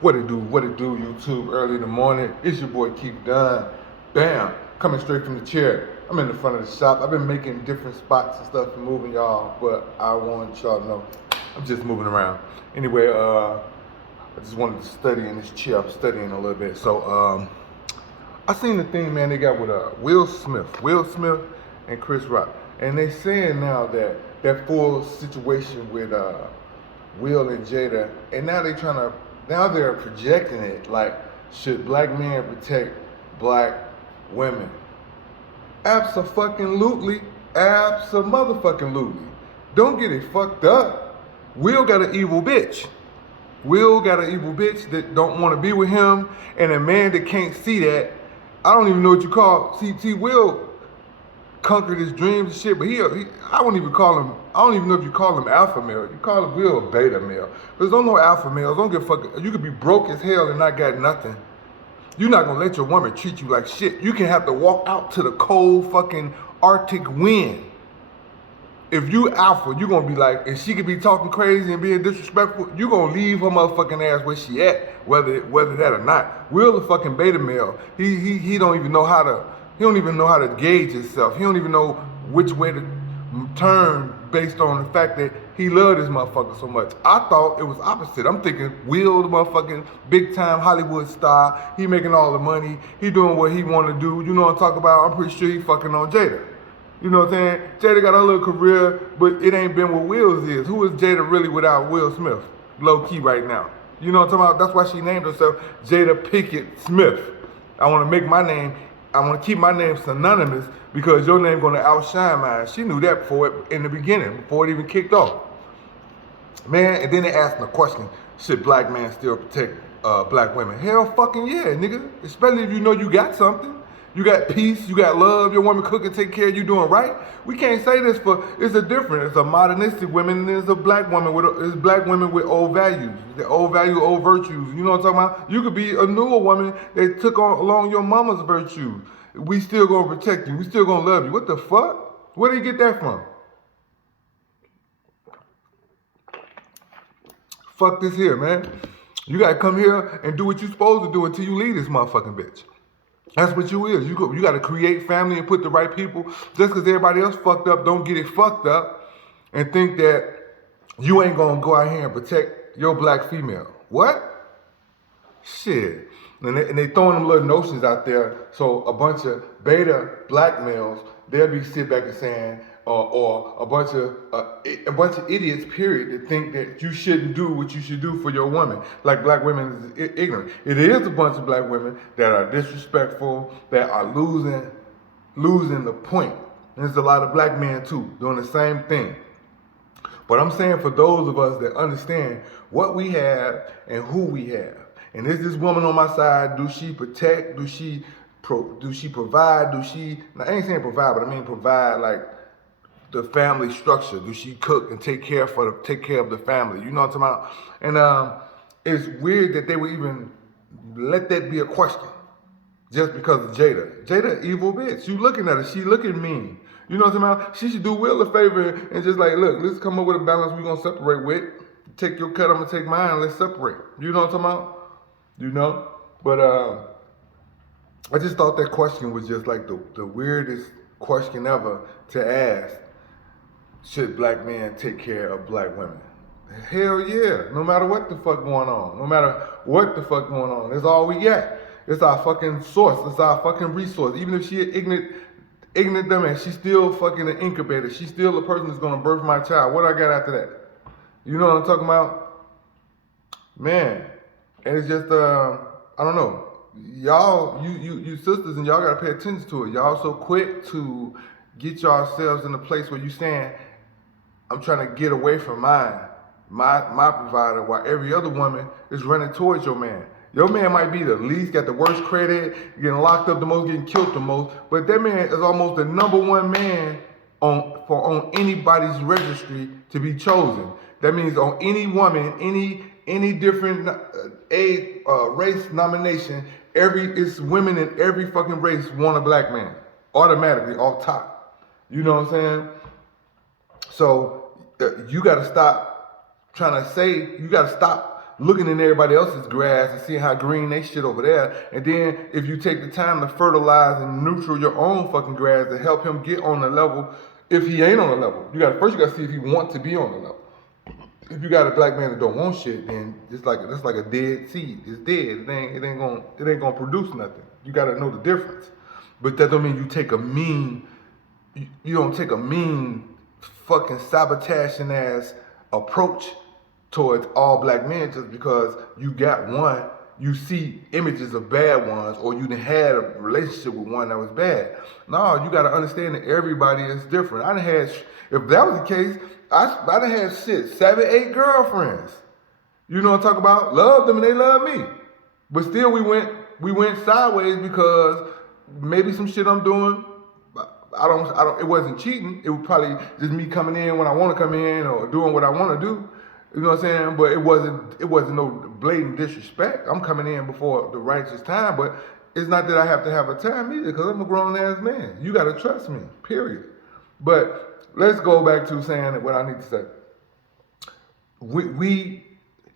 What it do, YouTube, early in the morning. It's your boy Keith Dunn. Bam, coming straight from the chair. I'm in the front of the shop. I've been making different spots and stuff and moving y'all, but I want y'all to know I'm just moving around. Anyway, I just wanted to study in this chair. I'm studying a little bit. So, I seen the thing, man, they got with Will Smith and Chris Rock. And they saying now that that full situation with Will and Jada, and now they're projecting it like, should black men protect black women? Abso-fucking-lutely. Abso-motherfucking-lutely. Don't get it fucked up. Will got an evil bitch. Will got an evil bitch that don't want to be with him, and a man that can't see that. I don't even know what you call. See, Will conquered his dreams and shit, but I don't even know if you call him alpha male. You call him Will beta male. There's no alpha males. Don't give a fuck. You could be broke as hell and not got nothing. You're not gonna let your woman treat you like shit. You can have to walk out to the cold fucking Arctic wind. If you alpha, you're gonna be like, and she could be talking crazy and being disrespectful, you're gonna leave her motherfucking ass where she at, whether that or not. Will the fucking beta male. He don't even know how to gauge himself. He don't even know which way to turn based on the fact that he loved this motherfucker so much. I thought it was opposite. I'm thinking Will, the motherfucking big time Hollywood star, he making all the money, he doing what he want to do. You know what I'm talking about? I'm pretty sure he fucking on Jada. You know what I'm saying? Jada got a little career, but it ain't been what Will's is. Who is Jada really without Will Smith? Low key right now. You know what I'm talking about? That's why she named herself Jada Pinkett Smith. I want to keep my name synonymous because your name gonna outshine mine. She knew that in the beginning, before it even kicked off. Man, and then they asked me a question, should black men still protect black women? Hell fucking yeah, nigga. Especially if you know you got something. You got peace, you got love, your woman cook and take care of you doing right. We can't say this it's a difference. It's a modernistic woman and there's a black woman with old values. The old value, old virtues. You know what I'm talking about? You could be a newer woman that took on along your mama's virtues. We still gonna protect you. We still gonna love you. What the fuck? Where do you get that from? Fuck this here, man. You gotta come here and do what you supposed to do until you leave this motherfucking bitch. That's what you is. You got to create family and put the right people. Just because everybody else fucked up, don't get it fucked up and think that you ain't going to go out here and protect your black female. What? Shit. And they throwing them little notions out there. So a bunch of beta black males, they'll be sitting back and saying, or a bunch of idiots, period, that think that you shouldn't do what you should do for your woman. Like black women is ignorant. It is a bunch of black women that are disrespectful, that are losing the point. And there's a lot of black men too doing the same thing. But I'm saying for those of us that understand what we have and who we have, and is this woman on my side? Do she protect? Do she provide? I ain't saying provide, but I mean provide like the family structure. Do she cook and take care of the family? You know what I'm talking about? And it's weird that they would even let that be a question just because of Jada. Jada, evil bitch. You looking at her, she looking mean. You know what I'm talking about? She should do Will a favor and just like, look, let's come up with a balance we're gonna separate with. Take your cut, I'm gonna take mine, let's separate. You know what I'm talking about? You know? But I just thought that question was just like the weirdest question ever to ask. Should black men take care of black women? Hell yeah. No matter what the fuck going on. That's all we got. It's our fucking source. It's our fucking resource. Even if she ignorant dumbass, she's still fucking an incubator. She's still the person that's gonna birth my child. What I got after that? You know what I'm talking about? Man. And it's just I don't know. Y'all, you sisters, and y'all gotta pay attention to it. Y'all so quick to get yourselves in a place where you saying, I'm trying to get away from my provider, while every other woman is running towards your man. Your man might be the least, got the worst credit, getting locked up the most, getting killed the most, but that man is almost the number one man on anybody's registry to be chosen. That means on any woman, any different race nomination, it's women in every fucking race want a black man, automatically, off top. You know what I'm saying? So you got to stop looking in everybody else's grass and seeing how green they shit over there. And then if you take the time to fertilize and neutral your own fucking grass to help him get on the level, if he ain't on the level, you gotta see if he wants to be on the level. If you got a black man that don't want shit, then it's like a dead seed. It's dead. It ain't gonna produce nothing. You gotta know the difference. But that don't mean you take a mean. You don't take a mean, fucking sabotaging ass approach towards all black men just because you got one. You see images of bad ones, or you done had a relationship with one that was bad. No, you gotta understand that everybody is different. If that was the case, I done had 7, 8 girlfriends. You know what I'm talking about? Loved them and they loved me. But still we went sideways because maybe some shit I'm doing, it wasn't cheating. It was probably just me coming in when I want to come in or doing what I want to do. You know what I'm saying? But it wasn't no blatant disrespect. I'm coming in before the righteous time, but it's not that I have to have a time either because I'm a grown ass man. You got to trust me, period. But let's go back to saying what I need to say. We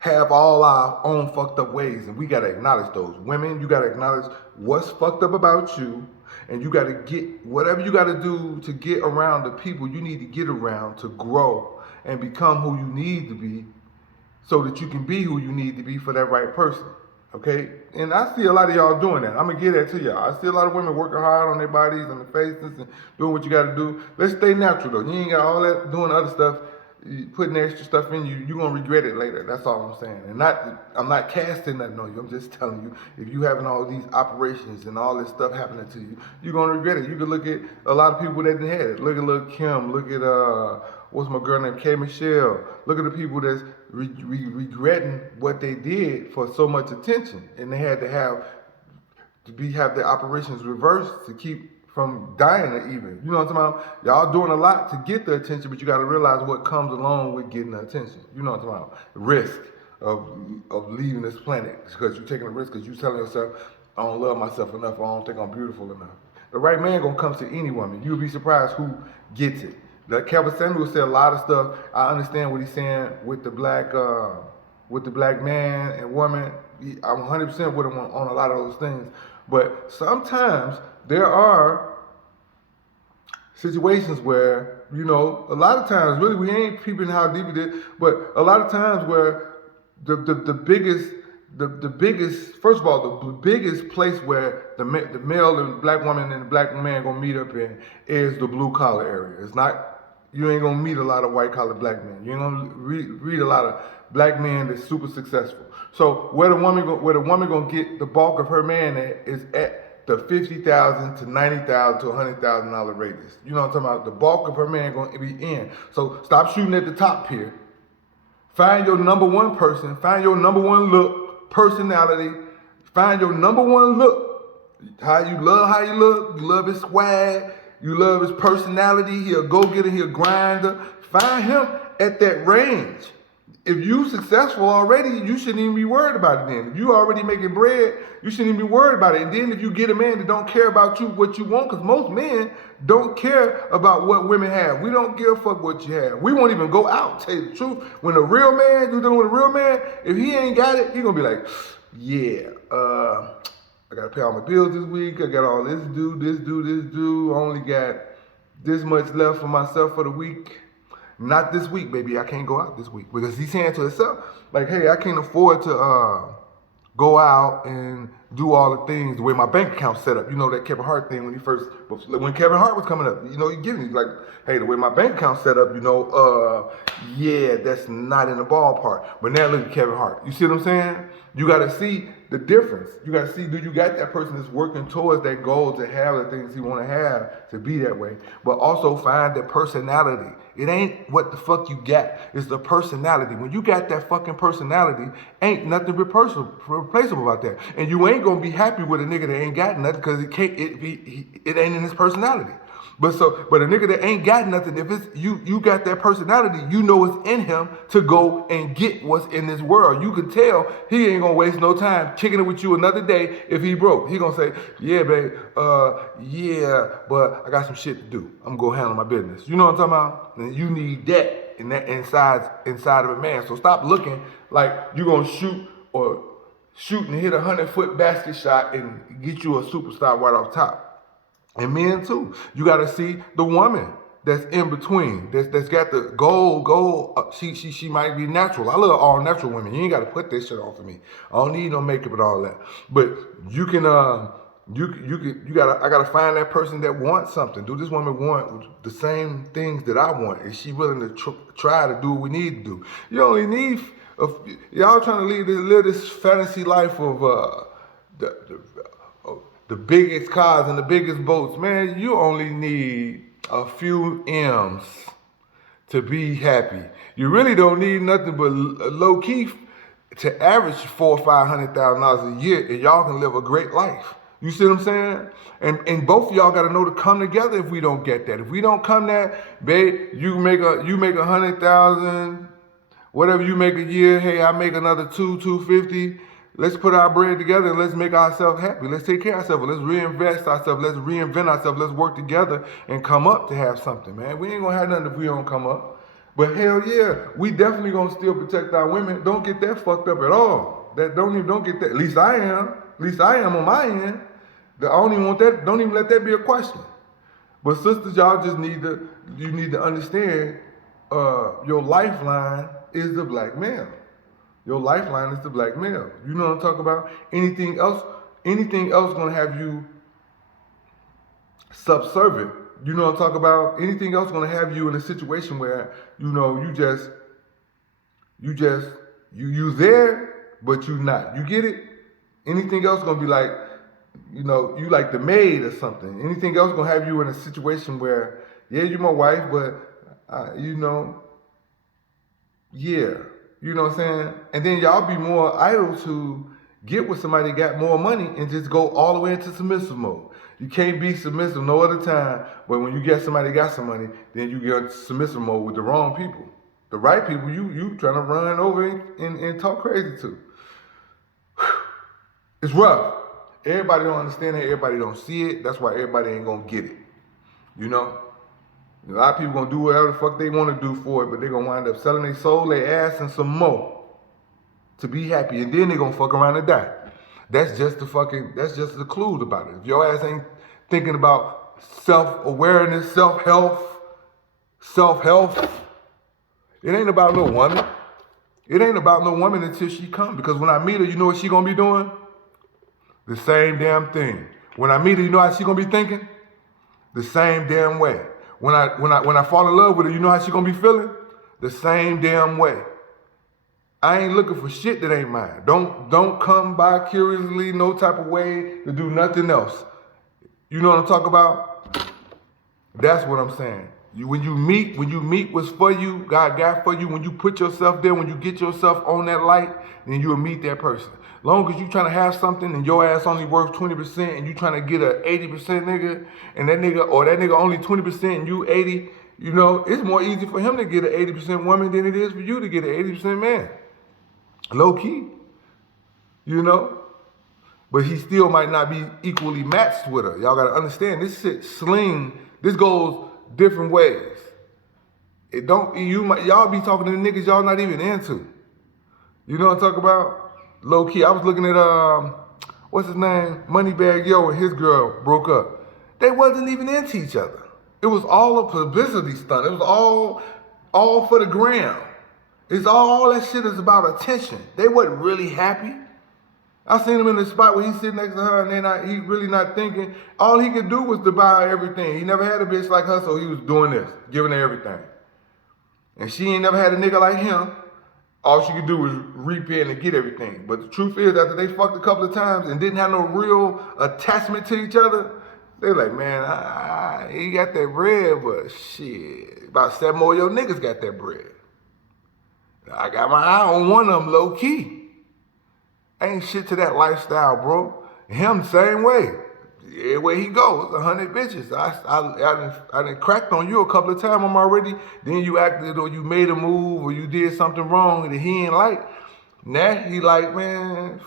have all our own fucked up ways, and we gotta acknowledge those. Women, you gotta acknowledge what's fucked up about you, and you gotta get whatever you gotta do to get around the people you need to get around to grow and become who you need to be so that you can be who you need to be for that right person. Okay? And I see a lot of y'all doing that. I'm gonna give that to y'all. I see a lot of women working hard on their bodies and their faces and doing what you gotta do. Let's stay natural though. You ain't got all that doing other stuff, putting extra stuff in you, you're gonna regret it later. That's all I'm saying. And I'm not casting nothing on you. I'm just telling you, if you having all these operations and all this stuff happening to you, you're gonna regret it. You can look at a lot of people that didn't have it. Look at Lil' Kim, look at what's my girl named K. Michelle. Look at the people that's regretting what they did for so much attention, and they had to have their operations reversed to keep from dying even. You know what I'm talking about? Y'all doing a lot to get the attention, but you got to realize what comes along with getting the attention. You know what I'm talking about? The risk of leaving this planet because you're taking a risk because you're telling yourself, I don't love myself enough. I don't think I'm beautiful enough. The right man gonna come to any woman. You'll be surprised who gets it. Like Kevin Samuel said a lot of stuff. I understand what he's saying with the black man and woman. I'm 100% with him on a lot of those things. But sometimes there are situations where, you know, a lot of times, really, we ain't peeping how deep it is, but a lot of times where the biggest, first of all, the biggest place where the male and black woman and the black man gonna meet up in is the blue collar area. It's not, you ain't gonna meet a lot of white collar black men. You ain't gonna read a lot of black men that's super successful. So where the woman gonna get the bulk of her man at is at the $50,000 to $90,000 to $100,000 radius. You know what I'm talking about? The bulk of her man gonna be in. So stop shooting at the top here. Find your number one person. Find your number one look, personality. Find your number one look. How you look. You love his swag. You love his personality. He a go-getter. He a grinder. Find him at that range. If you successful already, you shouldn't even be worried about it then. If you already making bread, you shouldn't even be worried about it. And then if you get a man that don't care about you, what you want, because most men don't care about what women have. We don't give a fuck what you have. We won't even go out, tell you the truth. When a real man, you're dealing with a real man, if he ain't got it, he gonna be like, yeah, I gotta pay all my bills this week. I got all this due. I only got this much left for myself for the week. Not this week, baby. I can't go out this week. Because he's saying to himself, like, hey, I can't afford to go out and do all the things the way my bank account's set up. You know that Kevin Hart thing when Kevin Hart was coming up, you know, you giving me like, hey, the way my bank account's set up, you know, yeah, that's not in the ballpark. But now look at Kevin Hart. You see what I'm saying? You got to see the difference. You got to see, do you got that person that's working towards that goal to have the things he want to have to be that way, but also find the personality. It ain't what the fuck you got. It's the personality. When you got that fucking personality, ain't nothing replaceable about that. And you ain't gonna be happy with a nigga that ain't got nothing because it ain't in his personality. But a nigga that ain't got nothing, if it's you got that personality, you know it's in him to go and get what's in this world. You can tell he ain't gonna waste no time kicking it with you another day if he broke. He gonna say, yeah, babe, yeah, but I got some shit to do. I'm gonna go handle my business. You know what I'm talking about? And you need that inside of a man. So stop looking like you're gonna shoot and hit 100-foot basket shot and get you a superstar right off top. And men too. You got to see the woman that's in between. That's got the gold. She might be natural. I love all natural women. You ain't got to put this shit on for me. I don't need no makeup and all that. But you can I gotta find that person that wants something. Do this woman want the same things that I want? Is she willing to try to do what we need to do? You only need y'all trying to live this fantasy life of the biggest cars and the biggest boats. Man, you only need a few M's to be happy. You really don't need nothing but low key to average $400,000 or $500,000 a year, and y'all can live a great life. You see what I'm saying? And both of y'all got to know to come together. If we don't get that, if we don't come that, babe, you make 100,000, whatever you make a year. Hey, I make another 250. Let's put our bread together and let's make ourselves happy. Let's take care of ourselves. Let's reinvest ourselves. Let's reinvent ourselves. Let's work together and come up to have something, man. We ain't gonna have nothing if we don't come up. But hell yeah, we definitely gonna still protect our women. Don't get that fucked up at all. Don't get that. At least I am. At least I am on my end. I don't even want that. Don't even let that be a question. But sisters, y'all just need to understand. Your lifeline is the black male. Your lifeline is the black male. You know what I'm talking about? Anything else gonna have you subservient. You know what I'm talking about? Anything else gonna have you in a situation where, you there, but you not. You get it? Anything else gonna be like, you like the maid or something. Anything else gonna have you in a situation where, yeah, you my wife, but yeah. You know what I'm saying? And then y'all be more idle to get with somebody that got more money and just go all the way into submissive mode. You can't be submissive no other time, but when you get somebody that got some money, then you get submissive mode with the wrong people. The right people, you trying to run over and talk crazy to. It's rough. Everybody don't understand it. Everybody don't see it. That's why everybody ain't gonna get it. A lot of people gonna do whatever the fuck they want to do for it, but they gonna wind up selling their soul, their ass, and some more to be happy, and then they gonna fuck around and die. That's just the clues about it. If your ass ain't thinking about self-awareness, self-health, it ain't about no woman. It ain't about no woman until she come. Because when I meet her, you know what she gonna be doing? The same damn thing. When I meet her, you know how she gonna be thinking? The same damn way. When I fall in love with her, you know how she gonna be feeling? The same damn way. I ain't looking for shit that ain't mine. Don't come by curiously, no type of way to do nothing else. You know what I'm talking about? That's what I'm saying. When you meet what's for you, God got for you, when you put yourself there, when you get yourself on that light, then you'll meet that person. Long as you trying to have something and your ass only worth 20% and you trying to get a 80% nigga, and that nigga only 20% and you 80, it's more easy for him to get an 80% woman than it is for you to get an 80% man. Low key. But he still might not be equally matched with her. Y'all gotta understand, this shit this goes different ways. Y'all be talking to the niggas y'all not even into. You know what I'm talking about? Low key, I was looking at what's his name? Moneybag Yo and his girl broke up. They wasn't even into each other. It was all a publicity stunt. It was all for the gram. It's all that shit is about attention. They wasn't really happy. I seen him in the spot where he's sitting next to her and he really not thinking. All he could do was to buy her everything. He never had a bitch like her, so he was doing this, giving her everything. And she ain't never had a nigga like him. All she could do was repay and get everything. But the truth is, after they fucked a couple of times and didn't have no real attachment to each other, they like, man, he got that bread, but shit, about 7 more of your niggas got that bread. I got my eye on one of them low key. Ain't shit to that lifestyle, bro. Him the same way. Everywhere he goes, 100 bitches. I done cracked on you a couple of times. I'm already. Then you acted or you made a move or you did something wrong that he ain't like. Now he like, man,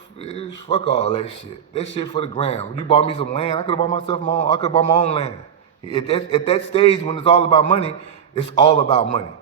fuck all that shit. That shit for the gram. When you bought me some land, I could have bought myself I could have bought my own land. At that stage when it's all about money, it's all about money.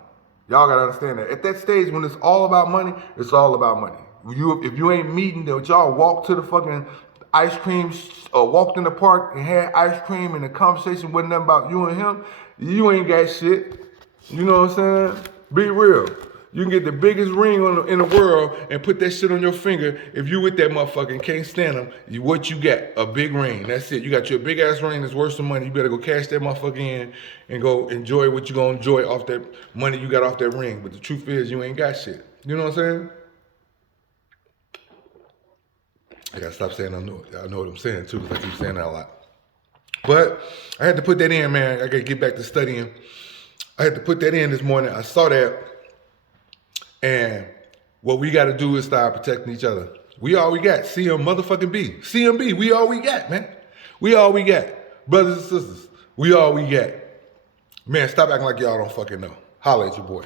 Y'all gotta understand that. At that stage when it's all about money, it's all about money. If you ain't meeting, that y'all walk to the fucking ice cream, or walked in the park and had ice cream and the conversation wasn't nothing about you and him, you ain't got shit. You know what I'm saying? Be real. You can get the biggest ring in the world and put that shit on your finger. If you with that motherfucker and can't stand him, what you got? A big ring. That's it. You got your big ass ring that's worth some money. You better go cash that motherfucker in and go enjoy what you gonna enjoy off that money you got off that ring. But the truth is, you ain't got shit. You know what I'm saying? I gotta stop saying I know what I'm saying too, because I keep saying that a lot. But I had to put that in, man. I gotta get back to studying. I had to put that in this morning. I saw that. And what we got to do is start protecting each other. We all we got. CM motherfucking B. CMB. We all we got, man. We all we got. Brothers and sisters. We all we got. Man, stop acting like y'all don't fucking know. Holla at your boy.